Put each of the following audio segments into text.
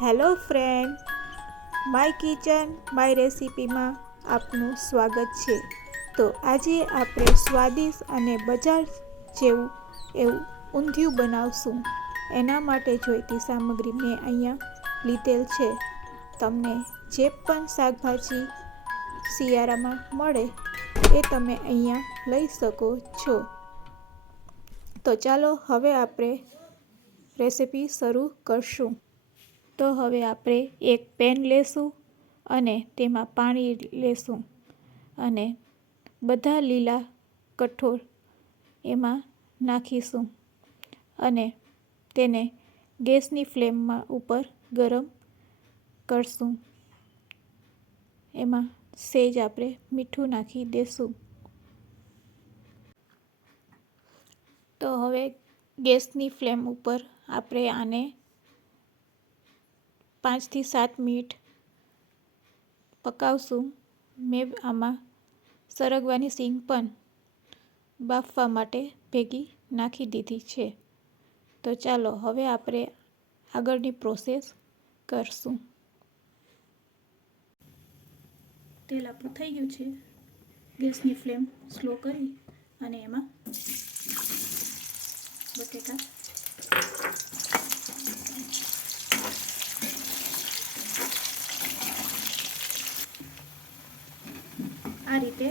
Hello friend, my kitchen my રેસીપીમાં આપનું સ્વાગત છે. તો આજે આપણે સ્વાદિષ્ટ અને બજાર જેવું એવું ઊંધિયું બનાવશું. એના માટે જોઈતી સામગ્રી મેં અહીંયા લીધેલ છે. તમને જે પણ શાકભાજી શિયાળામાં મળે એ તમે અહીંયા લઈ શકો છો. તો ચાલો હવે આપણે રેસીપી શરૂ કરશું. તો હવે આપણે એક પેન લેશું અને તેમાં પાણી લેશું અને બધા લીલા કઠોળ એમાં નાખીશું અને તેને ગેસની ફ્લેમમાં ઉપર ગરમ કરશું. એમાં સહેજ આપણે મીઠું નાખી દેશું. તો હવે ગેસની ફ્લેમ ઉપર આપણે આને 5 થી 7 મિનિટ પકાવશું. મેં આમાં સરગવાની સિંગ પણ બાફવા માટે ભેગી નાખી દીધી છે. તો ચાલો હવે આપણે આગળની પ્રોસેસ કરશું. તેલ આપણું થઈ ગયું છે. ગેસની ફ્લેમ સ્લો કરી અને એમાં બટેટા આ રીતે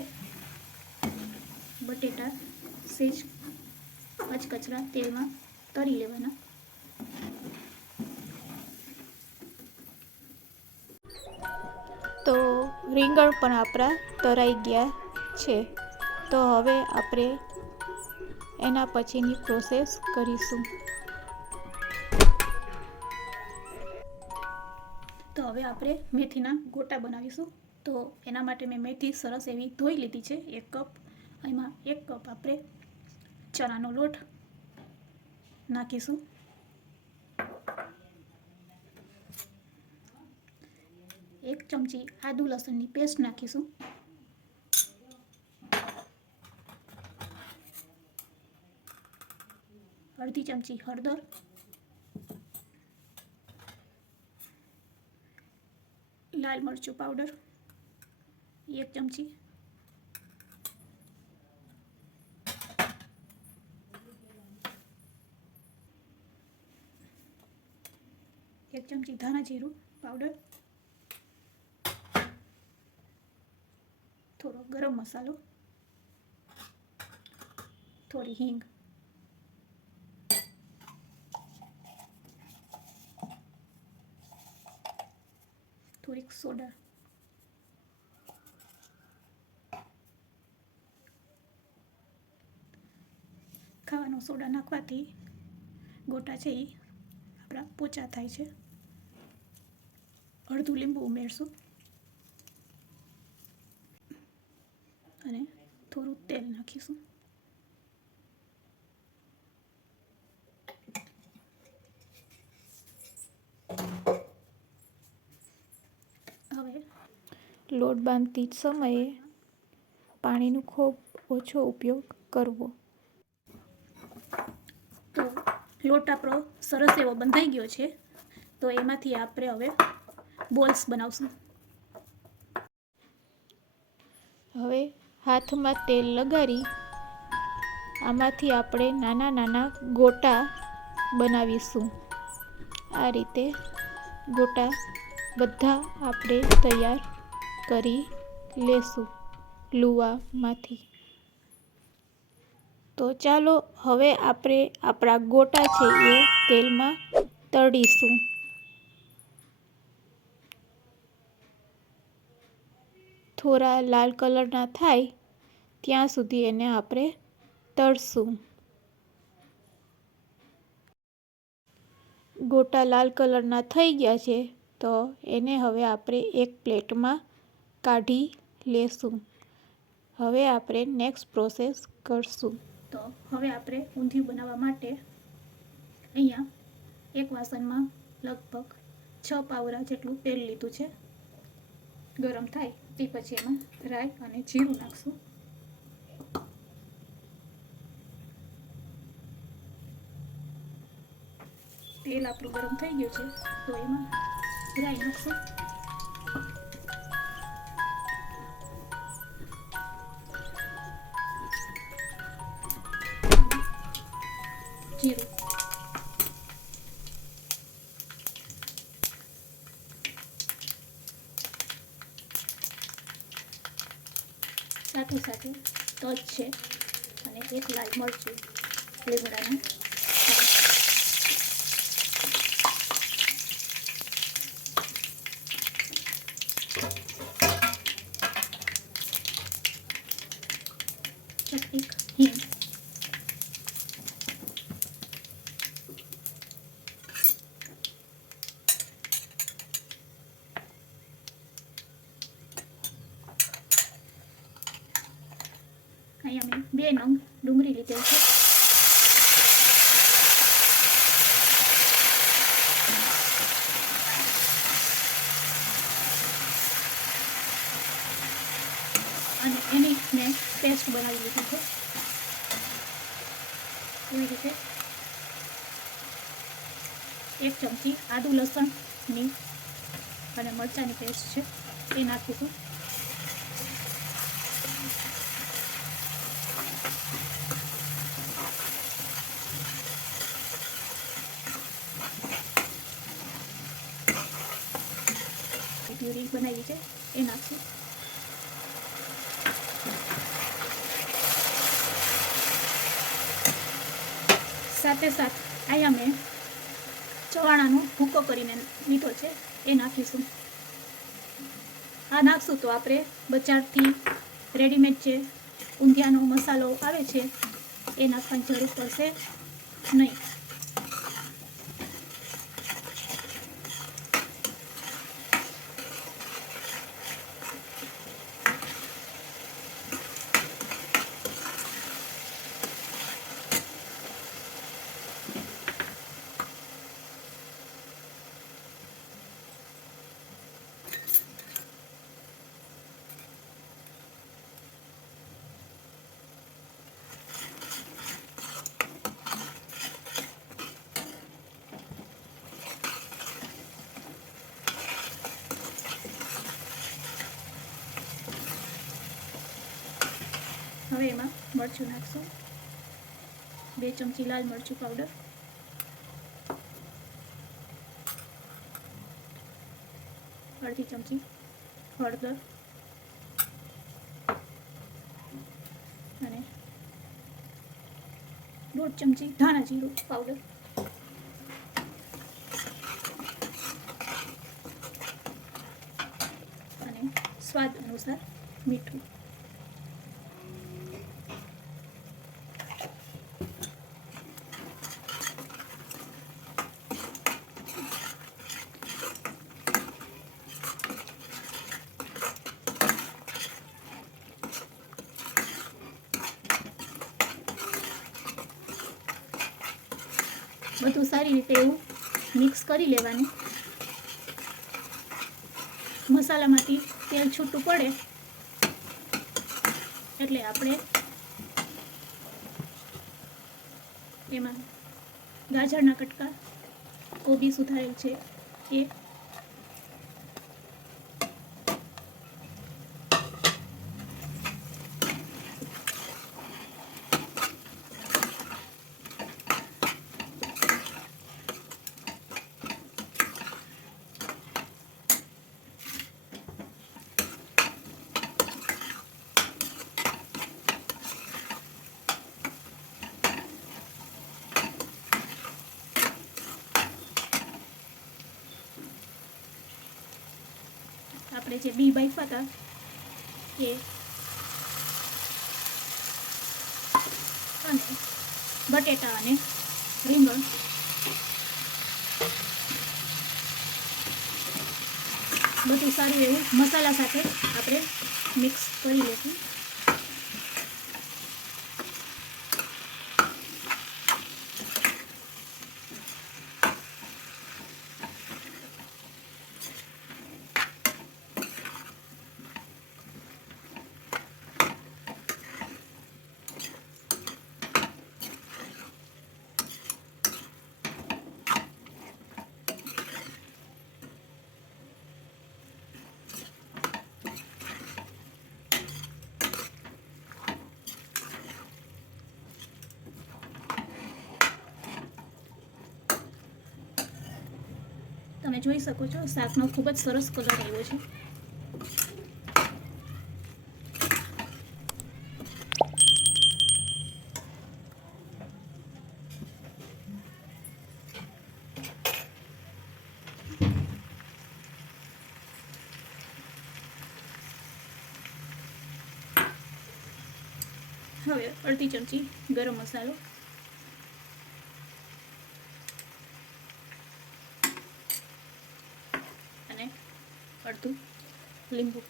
બટેટા સેજ કચકચરા તેલમાં તળી લેવાના. તો રીંગણ પણ આપણા તરાઈ ગયા છે. તો હવે આપણે એના પછીની પ્રોસેસ કરીશું. તો હવે આપણે મેથીના ગોટા બનાવીશું. તો એના માટે મેં મેથી સરસ એવી ધોઈ લીધી છે 1 કપ. એમાં 1 કપ આપણે ચણાનો લોટ નાખીશું. 1 ચમચી આદુ લસણની પેસ્ટ નાખીશું. અડધી ચમચી હળદર, લાલ મરચું પાવડર 1 ચમચી, એક ચમચી ધાણા જીરું પાવડર, થોડો ગરમ મસાલો, થોડી હિંગ, થોડીક સોડા, ખાવાનો સોડા નાખવાથી ગોટા છે એ આપણા પોચા થાય છે. અડધું લીંબુ ઉમેરશું અને થોડું તેલ નાખીશું. હવે લોટ બાંધતી સમયે પાણીનો ખૂબ ઓછો ઉપયોગ કરવો. તો લોટ આપણો સરસ એવો બંધાઈ ગયો છે. તો એમાંથી આપણે હવે બોલ્સ બનાવશું. હવે હાથમાં તેલ લગાડી આમાંથી આપણે નાના નાના ગોટા બનાવીશું. આ રીતે ગોટા બધા આપણે તૈયાર કરી લેશું લુવામાંથી. તો ચાલો હવે આપણે આપણા ગોટા છે એ તેલમાં તળીશું. થોડા લાલ કલરના થાય ત્યાં સુધી એને આપણે તળશું. ગોટા લાલ કલરના થઈ ગયા છે. તો એને હવે આપણે એક પ્લેટમાં કાઢી લેશું. હવે આપણે નેક્સ્ટ પ્રોસેસ કરશું. તો હવે આપણે ઊંધિયું બનાવવા માટે અહીંયા એક વાસણમાં લગભગ 6 પાવરા જેટલું તેલ લીધું છે. ગરમ થાય તે પછી એમાં રાઈ અને જીરું નાખશું. તેલ આપણું ગરમ થઈ ગયું છે. તો એમાં રાઈ નાખશું, જીરું, સાથે સાથે તજ છે અને એક લાલ મરચું લીમડાનું, ચપટીક હિંગ, અહીંયા મેં 2 નંગ ડુંગળી લીધેલ છે, અને એની મેં પેસ્ટ બનાવી લીધી છે. એવી રીતે 1 ચમચી આદુ લસણની અને મરચાંની પેસ્ટ છે એ નાખીશું. પ્યુરી બનાવી છે એ નાખશું. સાથે સાથે અહીંયા મેં ચવાણાનો ભૂકો કરીને લીધો છે એ નાખીશું. આ નાખશું તો આપણે બજારથી રેડીમેડ જે ઊંધિયાનો મસાલો આવે છે એ નાખવાની જરૂર પડશે નહીં. હવે એમાં મરચું નાખશું, 2 ચમચી લાલ મરચું પાવડર, અડધી ચમચી હળદર અને 1.5 ચમચી ધાણા જીરું પાવડર, અને સ્વાદ અનુસાર મીઠું. બધું સારી રીતે એવું મિક્સ કરી લેવાનું. મસાલામાંથી તેલ છૂટું પડે એટલે આપણે એમાં ગાજરના કટકા, કોબી સુધારેલ છે એ, આપણે જે બી બાફ્યા હતા એ, અને બટેટા અને રીંગણ બધું સારું એવું મસાલા સાથે આપણે મિક્સ કરી લઈશું. તમે જોઈ શકો છો શાકનો ખૂબ જ સરસ કલર આવ્યો છે. હવે અડધી ચમચી ગરમ મસાલો, અને અડધું લીંબુ.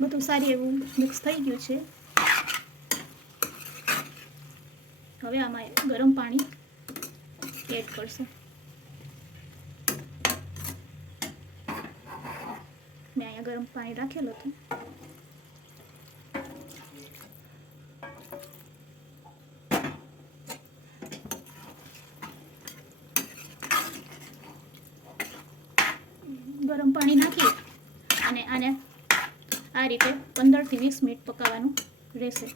બધું સારી એવું મિક્સ થઈ ગયું છે. હવે આમાં ગરમ પાણી એડ કરશું. મેં અહીંયા ગરમ પાણી રાખેલું હતું. ગરમ પાણી નાખી અને આને આ રીતે 15 થી 20 મિનિટ પકાવવાનું રહેશે.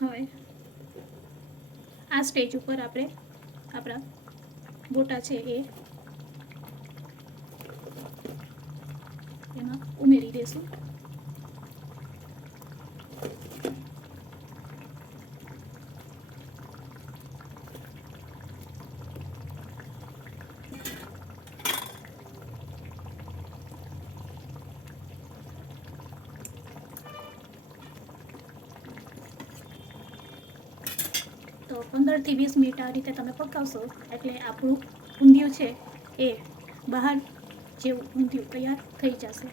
હવે આ સ્ટેજ ઉપર આપણે આપણા ગોટા છે એ એમાં ઉમેરી દઈશું. તો 15 થી 20 મિનિટ આ રીતે તમે પકાવશો એટલે આપણું ઊંધિયું છે એ બહાર જેવું ઊંધિયું તૈયાર થઈ જશે.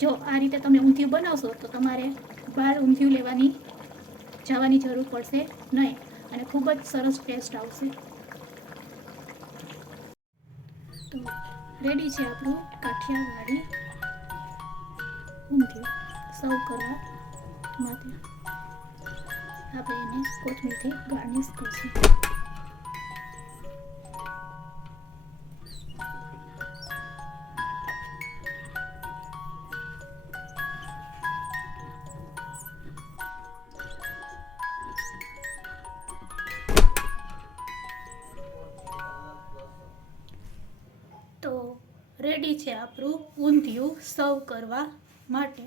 જો આ રીતે તમે ઊંધિયું બનાવશો તો તમારે બહાર ઊંધિયું જવાની જરૂર પડશે નહીં અને ખૂબ જ સરસ ટેસ્ટ આવશે. તો રેડી છે આપણું કાઠિયાવાડી ઊંધિયું. સર્વ કરવા માટે આપણે એને કોથમીરથી ગાર્નિશ કરીશું. તો રેડી છે આપણું ઊંધિયું સર્વ કરવા માટે.